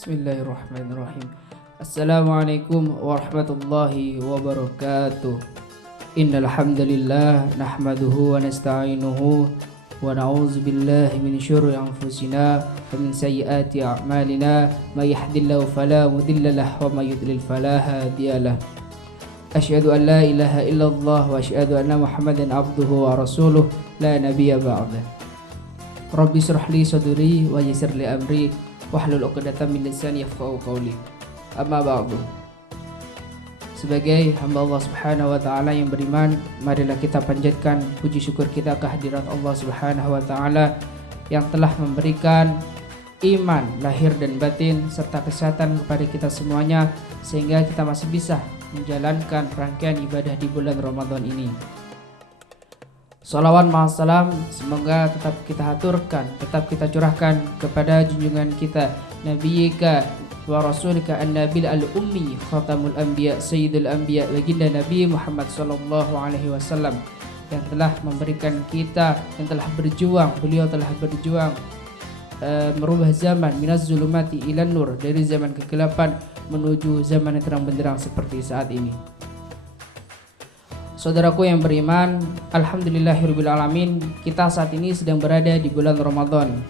Bismillahirrahmanirrahim. Assalamualaikum warahmatullahi wabarakatuh. Innal hamdalillah nahmaduhu wa nasta'inuhu wa na'udzu billahi min syururi anfusina wa min sayyiati a'malina may yahdihillahu fala mudilla lahu wa may yudlil fala hadiyalah. Asyhadu an la ilaha illallah wa asyhadu anna Muhammadan abduhu wa rasuluh la nabiyya ba'dah. Rabbi shrah li sadri wa yassir li amri wahlul 'uqdatam min lisani yafqahu qawli. Amma ba'du. Sebagai hamba Allah Subhanahu wa taala yang beriman, marilah kita panjatkan puji syukur kita kehadirat Allah Subhanahu wa taala yang telah memberikan iman lahir dan batin serta kesehatan kepada kita semuanya sehingga kita masih bisa menjalankan rangkaian ibadah di bulan Ramadan ini. Salawat ma'assalam semoga tetap kita haturkan, tetap kita curahkan kepada junjungan kita Nabiyika wa Rasulika an-Nabil al-Ummi Khatamul Anbiya Sayyidul Anbiya Baginda Nabi Muhammad sallallahu alaihi wasallam yang telah memberikan kita, yang telah berjuang, beliau telah berjuang merubah zaman minaz zulumati ilan nur, dari zaman kegelapan menuju zaman yang terang benderang seperti saat ini. Saudaraku yang beriman, alhamdulillahirabbil alamin, kita saat ini sedang berada di bulan Ramadan,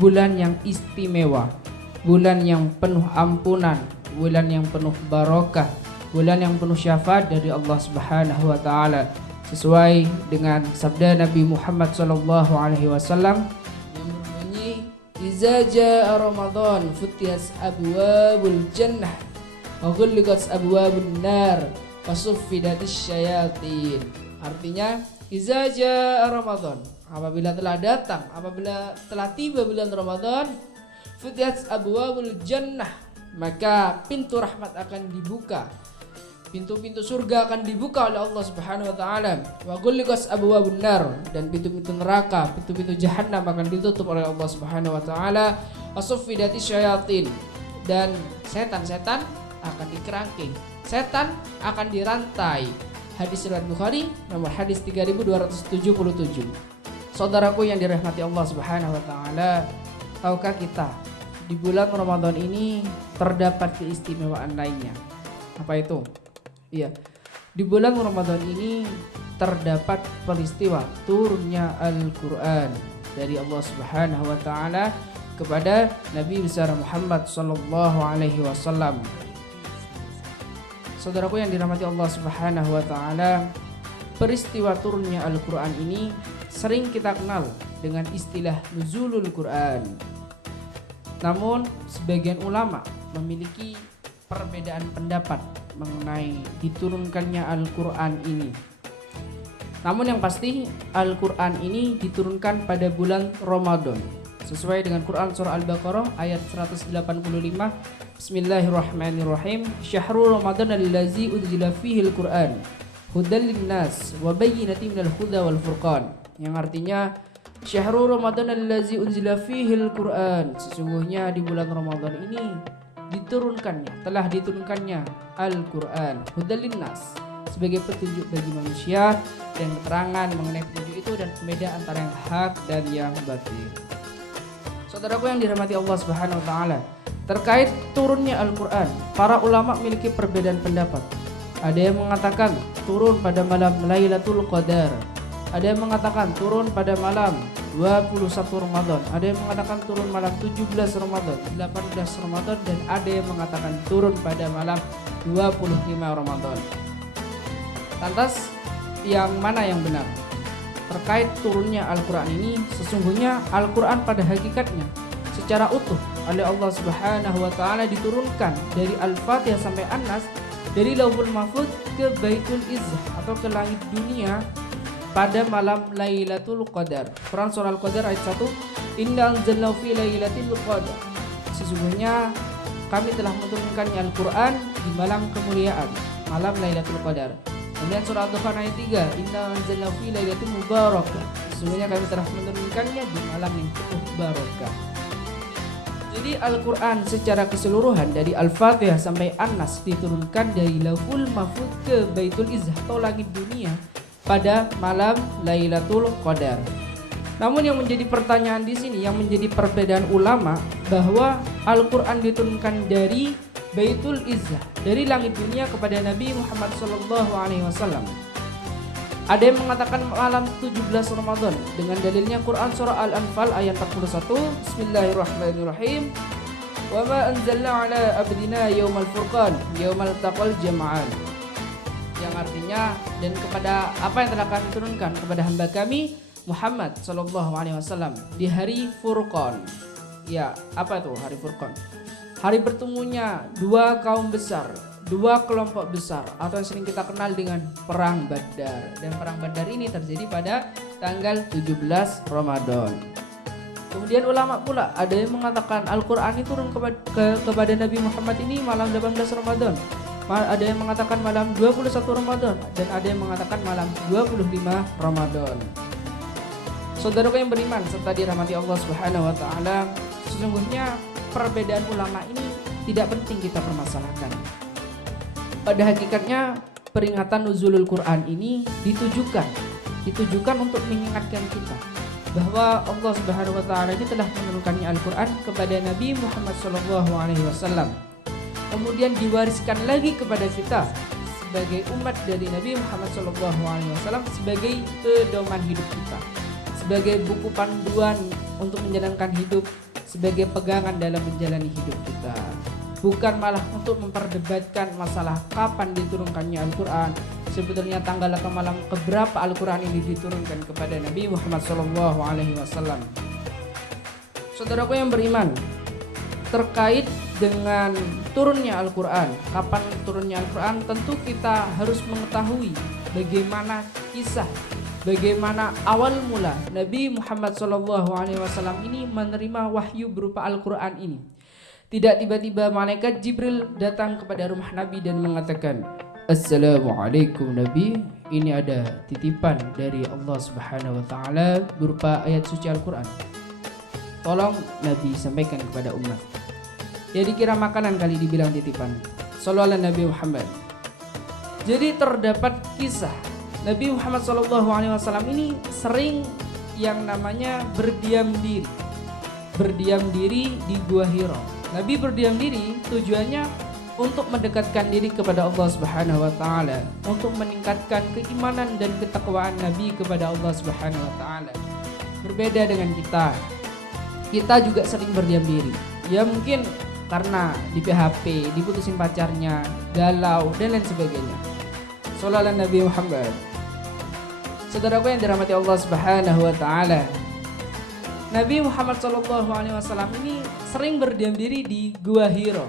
bulan yang istimewa, bulan yang penuh ampunan, bulan yang penuh barokah, bulan yang penuh syafaat dari Allah Subhanahu wa taala, sesuai dengan sabda Nabi Muhammad sallallahu alaihi wasallam yang berbunyi, "Iza jaa Ramadan futiyas abwabul jannah wa ghulliqat abwabun nar wasuffidatis syayatin." Artinya, iza jaa Ramadan, apabila telah datang, apabila telah tiba bulan Ramadan, futiyat abwabul jannah, maka pintu rahmat akan dibuka, pintu-pintu surga akan dibuka oleh Allah Subhanahu wa taala. Wa ghulliqat abwabun nar, dan pintu-pintu neraka, pintu-pintu jahanam akan ditutup oleh Allah Subhanahu wa taala. Wasuffidatis syayatin, dan setan-setan akan dikerangking, setan akan dirantai. Hadis riwayat Bukhari nomor hadis 3277. Saudaraku yang dirahmati Allah Subhanahu wa taala, tahukah kita di bulan Ramadan ini terdapat keistimewaan lainnya? Apa itu? Iya, di bulan Ramadan ini terdapat peristiwa turunnya Al-Quran dari Allah Subhanahu wa taala kepada Nabi besar Muhammad sallallahu alaihi wasallam. Saudaraku yang dirahmati Allah Subhanahu wa taala, peristiwa turunnya Al-Quran ini sering kita kenal dengan istilah nuzulul Quran. Namun sebagian ulama memiliki perbedaan pendapat mengenai diturunkannya Al-Quran ini. Namun yang pasti Al-Quran ini diturunkan pada bulan Ramadan sesuai dengan Quran surah Al-Baqarah ayat 185. Bismillahirrahmanirrahim. Syahrul Ramadan allazi unzila fihi al-Quran hudal linnas wa bayyinatin minal huda wal furqan, yang artinya Syahrul Ramadan allazi unzila fihi al-Quran, sesungguhnya di bulan Ramadan ini telah diturunkannya Al-Quran hudal linnas, sebagai petunjuk bagi manusia dan keterangan mengenai petunjuk itu dan pembeda antara yang hak dan yang batil. Saudaraku yang dirahmati Allah Subhanahu wa taala, terkait turunnya Al-Quran, para ulama memiliki perbedaan pendapat. Ada yang mengatakan turun pada malam Lailatul Qadar, ada yang mengatakan turun pada malam 21 Ramadan, ada yang mengatakan turun malam 17 Ramadan, 18 Ramadan, dan ada yang mengatakan turun pada malam 25 Ramadan. Lantas yang mana yang benar? Terkait turunnya Al-Quran ini, sesungguhnya Al-Quran pada hakikatnya secara utuh oleh Allah Subhanahu wa taala diturunkan dari Al-Fatihah sampai An-Nas, dari Lauhul Mahfuz ke Baitul Izzah atau ke langit dunia pada malam Lailatul Qadar. Quran surah Al-Qadar ayat 1, Inna anzalnahu fi lailatul qadar, sesungguhnya kami telah menurunkannya Al-Quran di malam kemuliaan, malam Lailatul Qadar. Kemudian surah Ad-Dukhan ayat 3, Inna anzalnahu fi lailatin mubarakah, sesungguhnya kami telah menurunkannya di malam yang penuh barakah. Jadi Al-Quran secara keseluruhan dari Al-Fatihah sampai An-Nas diturunkan dari Lauhul Mahfuz ke Baitul Izzah atau langit dunia pada malam Lailatul Qadar. Namun yang menjadi pertanyaan di sini, yang menjadi perbedaan ulama, bahwa Al-Quran diturunkan dari Baitul Izzah, dari langit dunia kepada Nabi Muhammad SAW. Ada yang mengatakan malam 17 Ramadan dengan dalilnya Quran surah Al-Anfal ayat 41. Bismillahirrahmanirrahim. Wa ma anzalna ala abdina yaumal furqan yaumal taqal jama'an. Yang artinya, dan kepada apa yang telah kami turunkan kepada hamba kami Muhammad SAW di hari Furqan. Ya, apa itu hari Furqan? Hari bertemunya dua kaum besar, dua kelompok besar, atau yang sering kita kenal dengan Perang Badar. Dan Perang Badar ini terjadi pada tanggal 17 Ramadan. Kemudian ulama pula ada yang mengatakan Al-Quran itu turun kepada Nabi Muhammad ini malam 18 Ramadan. Ada yang mengatakan malam 21 Ramadan, dan ada yang mengatakan malam 25 Ramadan. Saudaraku yang beriman serta dirahmati Allah Subhanahu wa taala, sesungguhnya perbedaan ulama ini tidak penting kita permasalahkan. Pada hakikatnya peringatan nuzulul Quran ini ditujukan untuk mengingatkan kita bahwa Allah Subhanahu wa taala ini telah menurunkannya Al-Quran kepada Nabi Muhammad SAW. Kemudian diwariskan lagi kepada kita sebagai umat dari Nabi Muhammad SAW sebagai pedoman hidup kita, sebagai buku panduan untuk menjalankan hidup, sebagai pegangan dalam menjalani hidup kita. Bukan malah untuk memperdebatkan masalah kapan diturunkannya Al-Quran, sebetulnya tanggal atau malam keberapa Al-Quran ini diturunkan kepada Nabi Muhammad SAW. Saudaraku yang beriman, terkait dengan turunnya Al-Quran, kapan turunnya Al-Quran, tentu kita harus mengetahui bagaimana kisah, bagaimana awal mula Nabi Muhammad SAW ini menerima wahyu berupa Al-Quran ini. Tidak tiba-tiba malaikat Jibril datang kepada rumah Nabi dan mengatakan, Assalamualaikum Nabi, ini ada titipan dari Allah Subhanahu wa taala berupa ayat suci Al-Quran. Tolong Nabi sampaikan kepada umat. Ya, dikira makanan kali dibilang titipan. Shallallahu Nabi Muhammad. Jadi terdapat kisah Nabi Muhammad SAW ini sering yang namanya berdiam diri di Gua Hira. Nabi berdiam diri tujuannya untuk mendekatkan diri kepada Allah Subhanahu wa taala, untuk meningkatkan keimanan dan ketakwaan Nabi kepada Allah Subhanahu wa taala. Berbeda dengan kita juga sering berdiam diri. Ya mungkin karena di PHP, diputusin pacarnya, galau dan lain sebagainya. Shallallahu Nabi Muhammad. Saudaraku yang dirahmati Allah Subhanahu wa taala, Nabi Muhammad SAW ini sering berdiam diri di Gua Hira.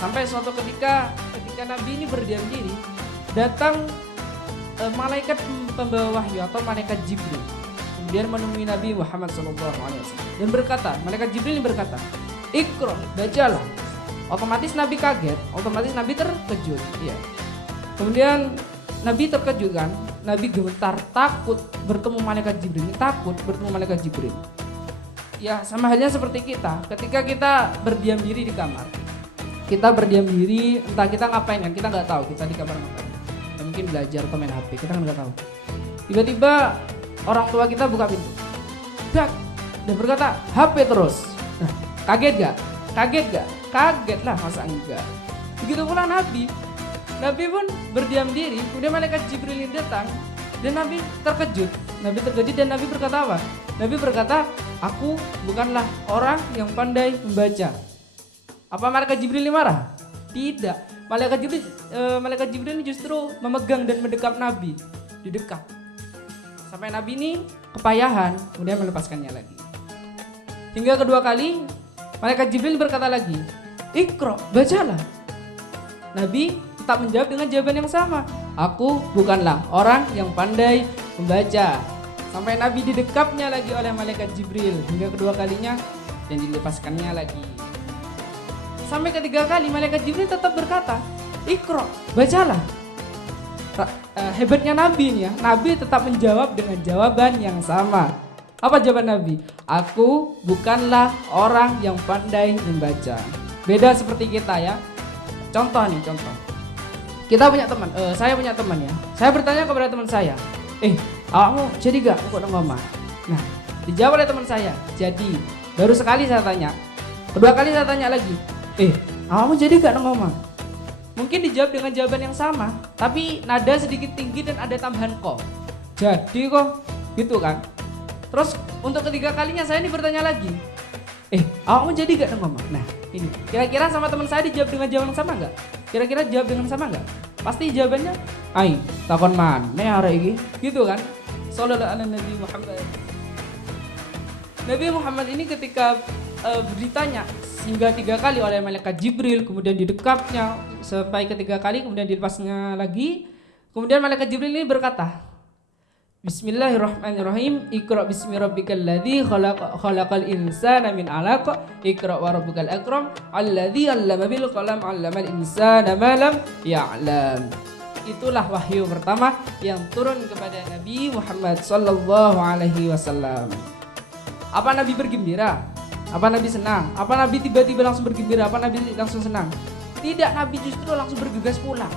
Sampai suatu ketika Nabi ini berdiam diri, datang malaikat pembawa wahyu atau malaikat Jibril. Kemudian menemui Nabi Muhammad SAW dan berkata, malaikat Jibril ini berkata, Iqra, bacalah. Otomatis Nabi kaget, otomatis Nabi terkejut. Ya. Kemudian Nabi terkejut kan, Nabi gemetar, takut bertemu malaikat Jibril, Ya, sama halnya seperti kita, ketika kita berdiam diri di kamar. Kita berdiam diri, entah kita ngapain kan, kita nggak tahu kita di kamar ngapain. Ya, mungkin belajar atau main HP, kita kan nggak tahu. Tiba-tiba orang tua kita buka pintu, dak, dan berkata HP terus. Nah, kaget gak? Kaget lah, masa enggak? Begitu pula Nabi pun berdiam diri. Kemudian malaikat Jibril ini datang dan Nabi terkejut dan Nabi berkata apa? Nabi berkata, aku bukanlah orang yang pandai membaca. Apa malaikat Jibril ini marah? Tidak. Malaikat Jibril ini justru memegang dan mendekap Nabi, didekap. Sampai Nabi ini kepayahan, kemudian melepaskannya lagi. Hingga kedua kali malaikat Jibril berkata lagi, Iqra, bacalah. Nabi tetap menjawab dengan jawaban yang sama, aku bukanlah orang yang pandai membaca. Sampai Nabi didekapnya lagi oleh malaikat Jibril hingga kedua kalinya dan dilepaskannya lagi. Sampai ketiga kali malaikat Jibril tetap berkata, Iqra, bacalah. Hebatnya Nabi ini ya, Nabi tetap menjawab dengan jawaban yang sama. Apa jawaban Nabi? Aku bukanlah orang yang pandai membaca. Beda seperti kita ya. Contoh. Kita punya teman, saya punya teman ya. Saya bertanya kepada teman saya, awakmu jadi gak kok nang omah? Nah, Dijawab oleh teman saya, jadi. Baru sekali saya tanya. Kedua kali saya tanya lagi, kamu jadi gak ngomong? Mungkin dijawab dengan jawaban yang sama, tapi nada sedikit tinggi dan ada tambahan kok. Jadi kok, gitu kan. Terus untuk ketiga kalinya saya ini bertanya lagi, kamu jadi gak ngomong? Nah ini, kira-kira sama teman saya dijawab dengan jawaban yang sama gak? Kira-kira jawab dengan sama gak? Pasti jawabannya, takon mana arek iki, gitu kan. Sallallahu alaihi Nabi Muhammad. Nabi Muhammad ini ketika ditanya hingga 3 kali oleh malaikat Jibril, kemudian didekapnya sampai ketiga kali, kemudian dilepasnya lagi. Kemudian malaikat Jibril ini berkata, Bismillahirrahmanirrahim. Iqra bismi rabbikal ladzi khalaqal insana min 'alaq. Iqra wa rabbukal akram alladzi 'allama bil qalam 'allamal insana ma lam ya'lam. Itulah wahyu pertama yang turun kepada Nabi Muhammad sallallahu alaihi wasallam. Apa Nabi bergembira? Apa Nabi senang? Apa Nabi tiba-tiba langsung bergembira? Apa Nabi langsung senang? Tidak, Nabi justru langsung bergegas pulang.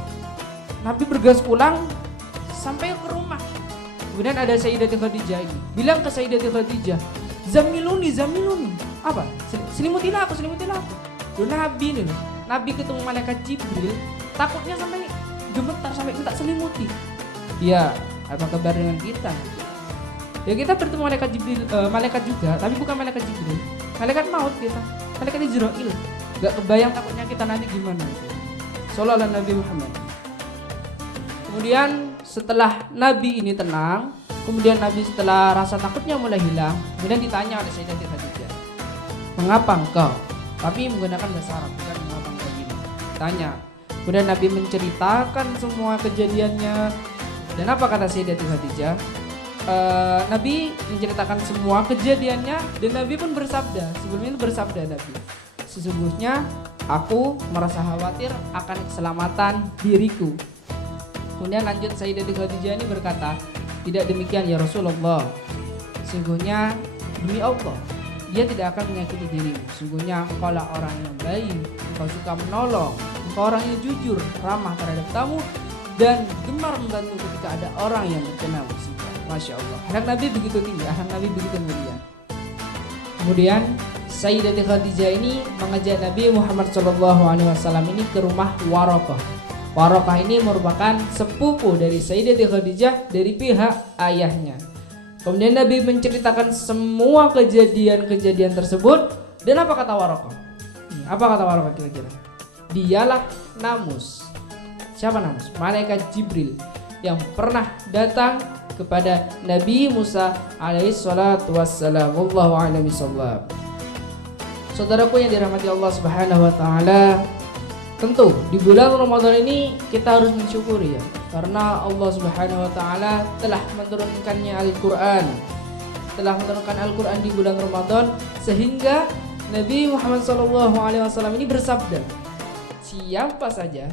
Nabi bergegas pulang sampai ke rumah. Kemudian ada Sayyidatul Khadijah ini bilang ke Sayyidatul Khadijah, Zamiluni. Apa? Selimutin aku. Loh, Nabi nih, Nabi ketemu malaikat Jibril, takutnya sampai gemetar sampai minta selimuti. Ya, apa kabar dengan kita? Ya kita bertemu malaikat Jibril, malaikat juga, tapi bukan malaikat Jibril, malaikat maut kita, malaikat Israil. Gak kebayang takutnya kita nanti gimana. Sallallahu alaihi Nabi Muhammad. Kemudian setelah Nabi ini tenang, kemudian Nabi setelah rasa takutnya mulai hilang, kemudian ditanya oleh Sayyidatul Khadijah, mengapa engkau? Tapi menggunakan bahasa Arab, bukan mengapa engkau gini. Tanya. Kemudian Nabi menceritakan semua kejadiannya. Dan apa kata Sayyidatul Khadijah? Nabi menceritakan semua kejadiannya dan Nabi pun bersabda, sebelumnya bersabda Nabi, sesungguhnya aku merasa khawatir akan keselamatan diriku. Kemudian lanjut Sayyidatul Khadijah ini berkata, tidak demikian ya Rasulullah, sesungguhnya demi Allah dia tidak akan menyakiti dirimu. Sesungguhnya engkau lah orang yang baik, engkau suka menolong, engkau orang yang jujur, ramah terhadap tamu, dan gemar membantu ketika ada orang yang terkena musibah. Masya Allah, akhlak Nabi begitu tinggi, akhlak Nabi begitu mulia. Kemudian Sayyidatul Khadijah ini mengajak Nabi Muhammad SAW ini ke rumah Waraqah. Waraqah ini merupakan sepupu dari Sayyidatul Khadijah dari pihak ayahnya. Kemudian Nabi menceritakan semua kejadian-kejadian tersebut. Dan apa kata Waraqah? Apa kata Waraqah kira-kira? Dialah Namus. Siapa Namus? Malaikat Jibril yang pernah datang kepada Nabi Musa alaihi salatu wassalam. Wallahu a'lam bishawab. Saudaraku yang dirahmati Allah Subhanahu wa taala, tentu di bulan Ramadan ini kita harus mensyukuri ya, karena Allah Subhanahu wa taala telah menurunkannya Al-Qur'an. Telah menurunkan Al-Qur'an di bulan Ramadan sehingga Nabi Muhammad SAW ini bersabda, siapa saja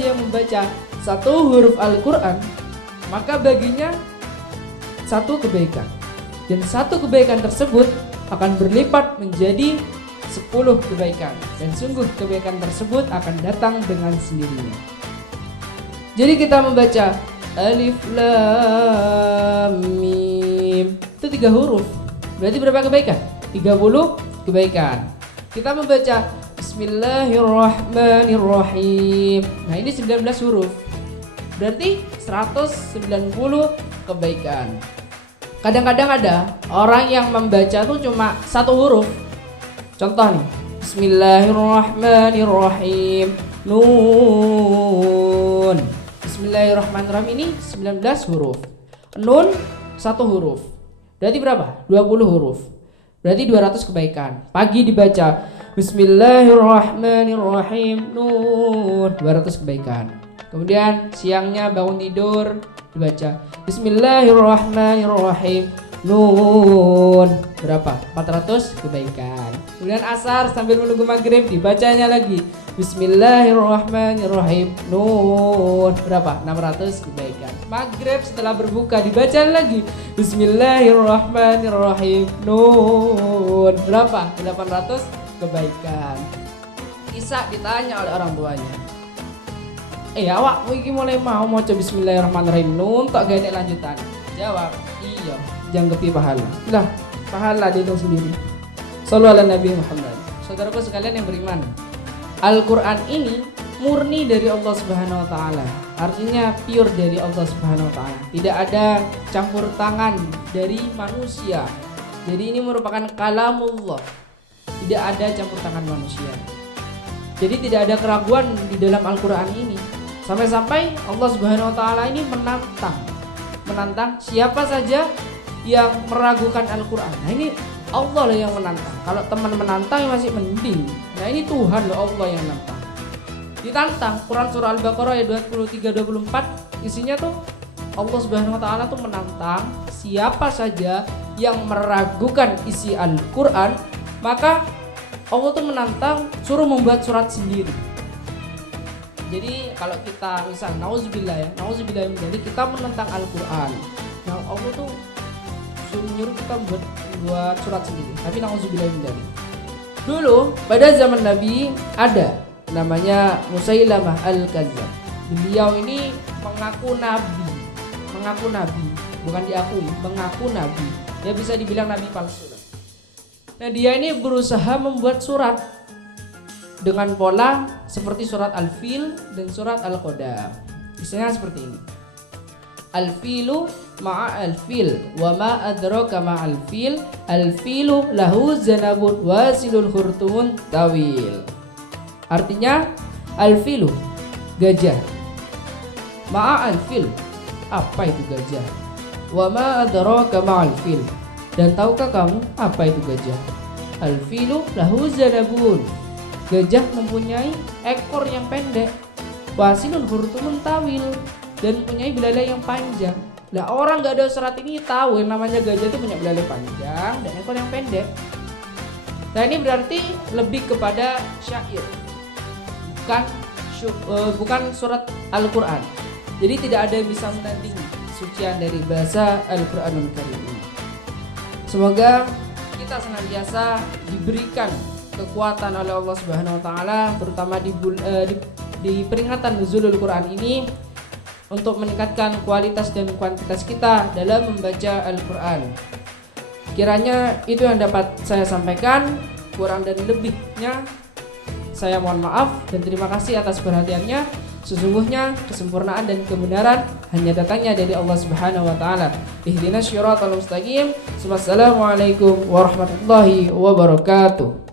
yang membaca satu huruf Al-Qur'an, maka baginya satu kebaikan, dan satu kebaikan tersebut akan berlipat menjadi 10 kebaikan, dan sungguh kebaikan tersebut akan datang dengan sendirinya. Jadi kita membaca Alif Lam Mim itu 3 huruf, berarti berapa kebaikan? 30 kebaikan. Kita membaca Bismillahirrahmanirrahim, nah ini 19 huruf, berarti 190 kebaikan. Kadang-kadang ada orang yang membaca tuh cuma 1 huruf. Contoh nih, Bismillahirrahmanirrahim, Nun. Bismillahirrahmanirrahim ini 19 huruf. Nun 1 huruf. Berarti berapa? 20 huruf. Berarti 200 kebaikan. Pagi dibaca Bismillahirrahmanirrahim, Nun, 200 kebaikan. Kemudian siangnya bangun tidur dibaca Bismillahirrahmanirrahim, Nun, berapa? 400 kebaikan. Kemudian asar sambil menunggu maghrib dibacanya lagi Bismillahirrahmanirrahim, Nun, berapa? 600 kebaikan. Maghrib setelah berbuka dibaca lagi Bismillahirrahmanirrahim, Nun, berapa? 800 kebaikan. Isa ditanya oleh orang tuanya, awak iki mulai mau maca Bismillahirrahmanirrahim Nun tak gak lanjutan? Jawab, iya. janggepi pahala. Lah, pahala dihitung sendiri. Shallallahu ala Nabi Muhammad. Saudaraku sekalian yang beriman, Al-Quran ini murni dari Allah Subhanahu wa Ta'ala. Artinya pure dari Allah Subhanahu wa Ta'ala. Tidak ada campur tangan dari manusia. Jadi ini merupakan kalamullah. Tidak ada campur tangan manusia. Jadi tidak ada keraguan di dalam Al-Quran ini. Sampai-sampai Allah Subhanahu wa Ta'ala ini menantang siapa saja yang meragukan Al-Quran. Nah ini Allah lah yang menantang. Kalau teman menantang masih mending. Nah ini Tuhan loh, Allah yang menantang. Ditantang. Quran surah Al-Baqarah ayat 23-24 isinya tuh Allah Subhanahu wa Ta'ala tuh menantang siapa saja yang meragukan isi Al-Quran, maka Allah tuh menantang suruh membuat surat sendiri. Jadi kalau kita misal nauzubillah jadi kita menentang Al-Quran, nah Allah tuh suruh nyuruh kita buat surat sendiri. Tapi nauzubillah dulu pada zaman Nabi ada namanya Musailamah Al-Kadzdzab. Beliau ini mengaku nabi, bukan diakui, mengaku nabi. Dia bisa dibilang nabi palsu. Nah dia ini berusaha membuat surat dengan pola seperti surat Al-Fil dan surat Al-Qadam. Isinya seperti ini. Al-filu ma'a al-fil wa ma adraka ma'al fil al-filu lahu zanabun wasilul khurtumun tawil. Artinya al-filu gajah, ma'a al-fil apa itu gajah, wa ma adraka ma'al fil dan tahukah kamu apa itu gajah. Al-filu lahu zanabun, gajah mempunyai ekor yang pendek, wasilul khurtumun tawil dan mempunyai belalai yang panjang. Nah orang nggak ada surat ini tahu yang namanya gajah itu punya belalai panjang dan ekor yang pendek. Nah ini berarti lebih kepada syair, bukan surat Al-Quran. Jadi tidak ada yang bisa menandingi sucian dari bahasa Al-Quranul Karim ini. Semoga kita senantiasa diberikan kekuatan oleh Allah Subhanahu wa Ta'ala, terutama di peringatan nuzulul Quran ini, untuk meningkatkan kualitas dan kuantitas kita dalam membaca Al-Quran. Kiranya itu yang dapat saya sampaikan. Kurang dan lebihnya saya mohon maaf dan terima kasih atas perhatiannya. Sesungguhnya kesempurnaan dan kebenaran hanya datangnya dari Allah Subhanahu wa Ta'ala. Ihdinas syiratal mustaqim. Wassalamualaikum warahmatullahi wabarakatuh.